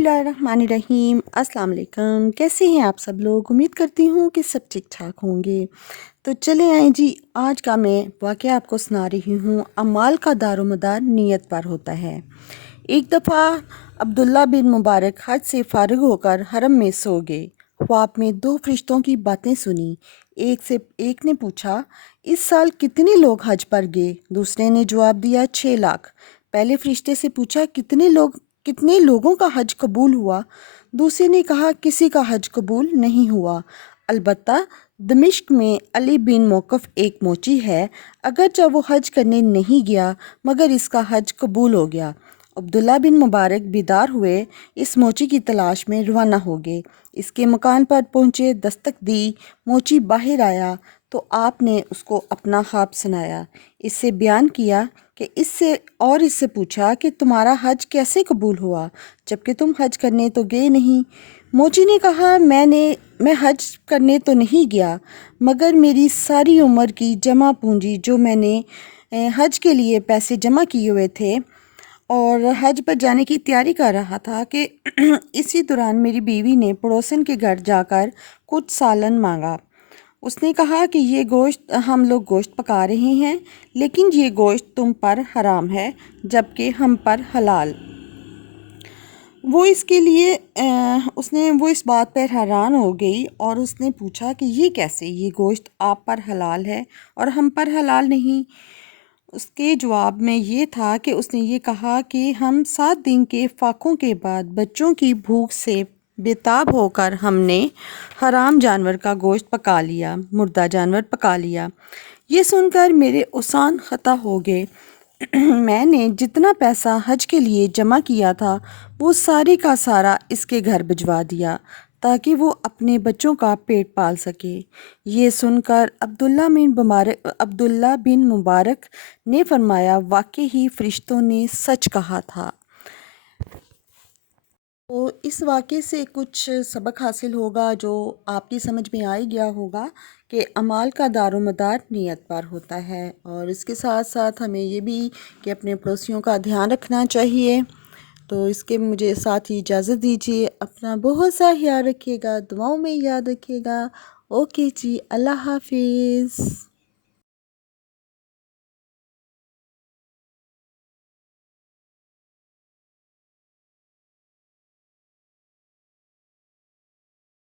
बिस्मिल्लाहिर्रहमानिर्रहीम। अस्सलाम वालेकुम। कैसे हैं आप सब लोग? उम्मीद करती हूँ कि सब ठीक ठाक होंगे। तो चले आए जी, आज का मैं वाक़या आपको सुना रही हूँ। अमाल का दारोमदार नीयत पर होता है। एक दफ़ा अब्दुल्ला बिन मुबारक हज से फ़ारिग होकर हरम में सो गए। ख्वाब में दो फरिश्तों की बातें सुनी। एक ने पूछा, इस साल कितने लोग हज पर गए? दूसरे ने जवाब दिया, 6 लाख। पहले फरिश्ते से पूछा, कितने लोगों का हज कबूल हुआ? दूसरे ने कहा, किसी का हज कबूल नहीं हुआ। अलबत्ता दमिश्क में अली बिन मौक़िफ़ एक मोची है, अगरचे वो हज करने नहीं गया मगर इसका हज कबूल हो गया। अब्दुल्ला बिन मुबारक बेदार हुए, इस मोची की तलाश में रवाना हो गए। इसके मकान पर पहुँचे, दस्तक दी, मोची बाहर आया तो आपने उसको अपना ख्वाब सुनाया। इससे बयान किया कि इससे पूछा कि तुम्हारा हज कैसे कबूल हुआ जबकि तुम हज करने तो गए नहीं। मोची ने कहा, मैं हज करने तो नहीं गया मगर मेरी सारी उम्र की जमा पूंजी, जो मैंने हज के लिए पैसे जमा किए हुए थे और हज पर जाने की तैयारी कर रहा था कि इसी दौरान मेरी बीवी ने पड़ोसन के घर जाकर कुछ सालन मांगा। उसने कहा कि हम लोग गोश्त पका रहे हैं, लेकिन ये गोश्त तुम पर हराम है जबकि हम पर हलाल। वो इस बात पर हैरान हो गई और उसने पूछा कि ये कैसे, ये गोश्त आप पर हलाल है और हम पर हलाल नहीं। उसके जवाब में ये था कि उसने ये कहा कि हम 7 दिन के फाकों के बाद बच्चों की भूख से बेताब होकर हमने हराम जानवर का गोश्त पका लिया, मुर्दा जानवर पका लिया। ये सुनकर मेरे उसान ख़ता हो गए। मैंने जितना पैसा हज के लिए जमा किया था वो सारे का सारा इसके घर भिजवा दिया ताकि वो अपने बच्चों का पेट पाल सके। ये सुनकर अब्दुल्ला बिन मुबारक ने फरमाया, वाकई ही फरिश्तों ने सच कहा था। तो इस वाक़े से कुछ सबक हासिल होगा जो आपकी समझ में आ ही गया होगा कि अमाल का दारोमदार नीयत पर होता है। और इसके साथ साथ हमें ये भी कि अपने पड़ोसियों का ध्यान रखना चाहिए। तो इसके मुझे साथ ही इजाज़त दीजिए। अपना बहुत सा ख्याल रखिएगा, दुआओं में याद रखिएगा। ओके जी, अल्लाह हाफिज़।